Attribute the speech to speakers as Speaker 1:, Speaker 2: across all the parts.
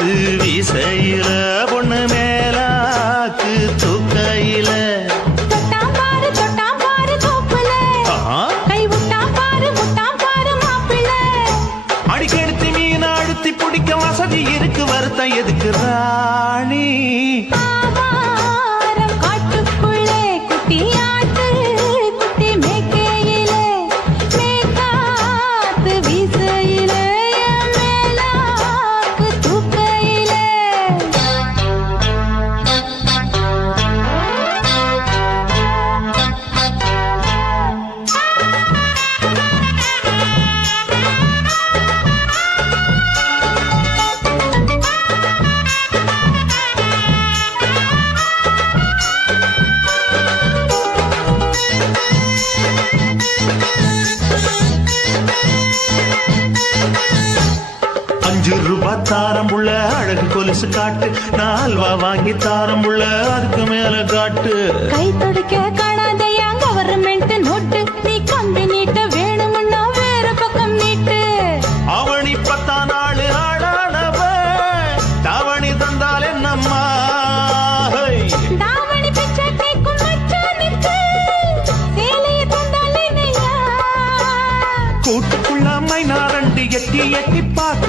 Speaker 1: வீசையில பொண்ணு மேலாக்கு தூக்கையில. அடிக்கெடுத்து மீன் அழுத்தி பிடிக்க வசதி இருக்கு வருத்தம் எதுக்கு ராணி? தாரம் புள்ள அழகு கொலுசு காட்டு. நான் அல்வா வாங்கி தாரம் புள்ள அதுக்கு மேல காட்டு.
Speaker 2: கை துடிக்க காணாதையா கவர்மெண்ட் நோட்டு. நீ கம்பி நீட்ட வேணும்னா வேற பக்கம் நீட்டு.
Speaker 1: அவனி பத்தா நாள் ஆடானவ தாவணி தந்தால் என்னம்மா? ஹை.
Speaker 2: தாவணி பிச்சை கேக்கும் மச்சானுக்கு சேலையை தந்தாலே நையா
Speaker 1: கூட்டுக்குள்ள மைனா ரெண்டு எட்டி எட்டி பார்க்க.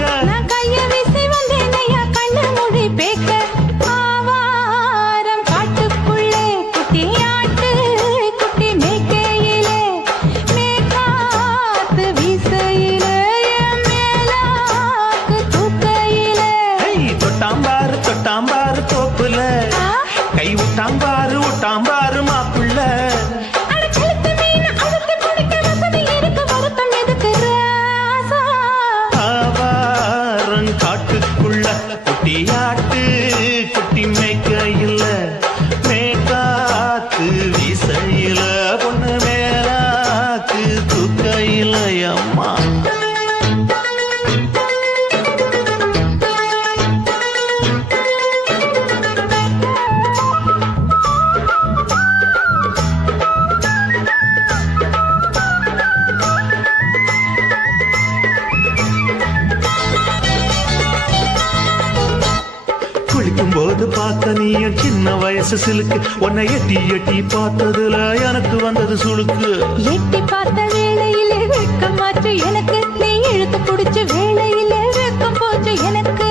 Speaker 1: வயசு சிலுக்கு. உன்னை எட்டி எட்டி பார்த்ததுல எனக்கு வந்தது சுளுக்கு.
Speaker 2: எட்டி பார்த்த வேளையிலே வெட்கமாச்சு எனக்கு. நீ இழுத்து பிடிச்ச வேளையிலே வெட்கம் போச்சு எனக்கு.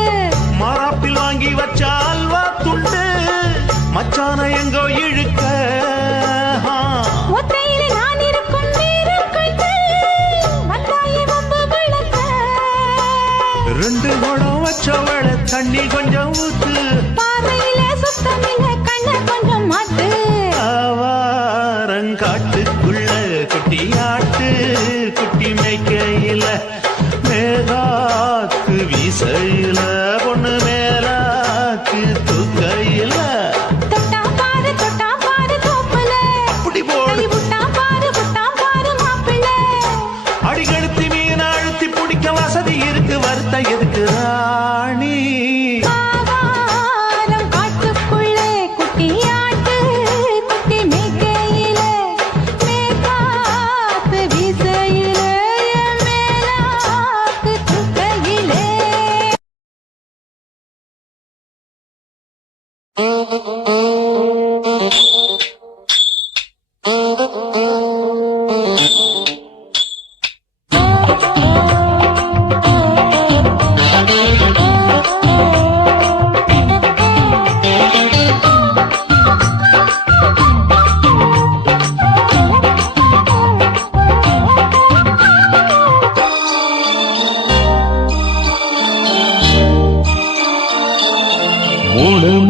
Speaker 1: மாறாப்பில் வாங்கி வச்ச அல்வா துண்டு. மச்சான எங்கோ இழுக்க இருக்கு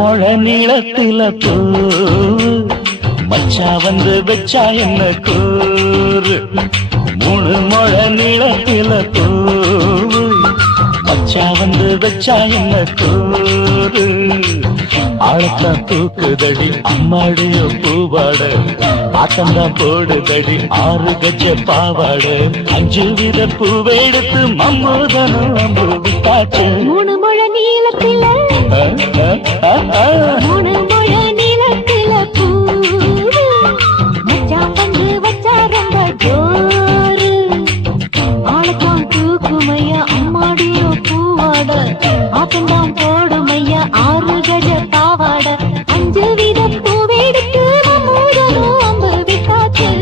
Speaker 3: மூணு நீளத்தில பூ மச்சா வந்து வச்சா என்ன கூறு? மூணு முழ நீளத்தில பூ மச்சா வந்து வச்சா என்ன கூறு? ஆழத்தான் தூக்குதடி அம்மாடிய பூவாட. ஆட்டம்தான் போடுதடி ஆறு கஜ பாவாட. அஞ்சு வித பூவை எடுத்து அம்பு விட்டாச்சு.
Speaker 2: மூணு முழ நீளத்தில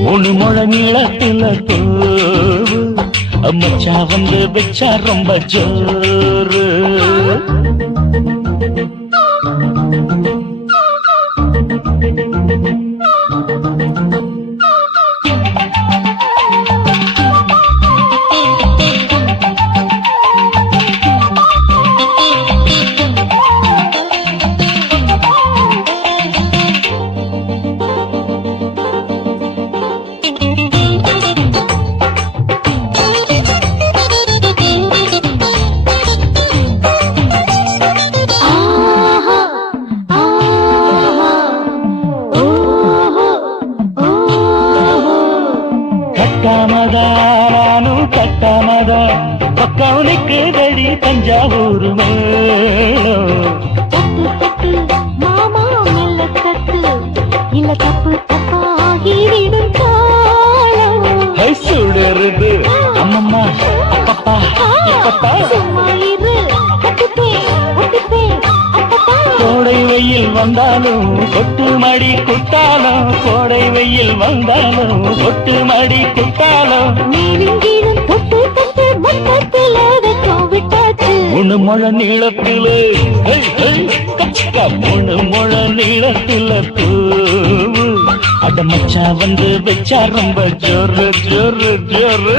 Speaker 2: மூணு முழ நீளத்தில பூ மச்சான் பந்து வச்சா ரொம்ப ஜோறு.
Speaker 3: கோடை வெயில் வந்தாலும் கொட்டு மடி குத்தாலும் கோடை வெயில் வந்தாலும் கொட்டு மடி குத்தாலும் மூணு முழ நீளத்தில. மூணு முழ நீளத்தில அட மச்சா வந்து வச்சா ரொம்ப ஜோரு ஜோரு ஜோரு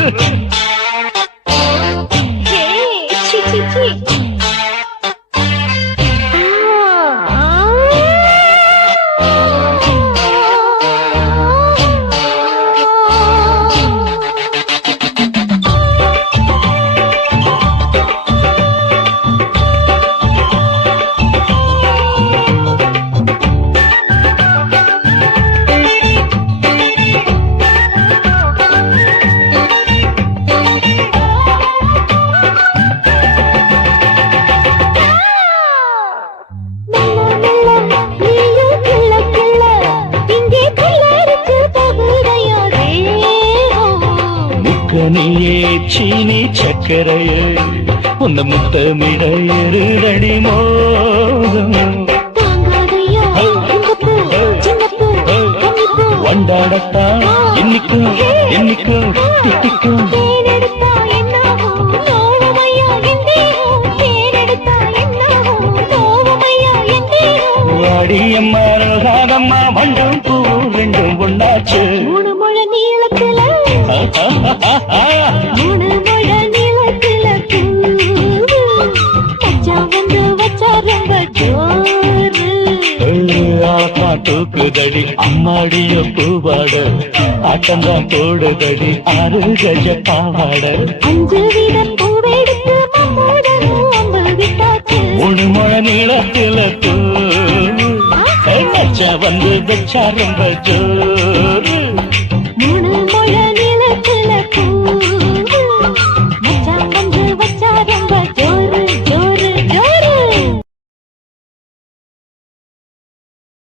Speaker 3: சீனி சக்கரையே உன்னை முத்தமிட
Speaker 2: பூ கன்னிப்பூ
Speaker 3: வண்டாடத்தான் என்னைக்கும் என்னைக்கும் திட்டிக்கும் வாடியம்மா ரோகாதம்மா மண்டும் பூ ரெண்டும் ஒண்ணாச்சு. தூக்குதடி அம்மாடிய பூவாட ஆட்டம்தான் போடுதடி ஆறு கஜ பாவாட.
Speaker 2: அஞ்சு வீத பூவெடுத்து
Speaker 3: மூணு முழ நீளத்தில வந்து வச்சா ரொம்ப ஜோரு.
Speaker 2: மூணு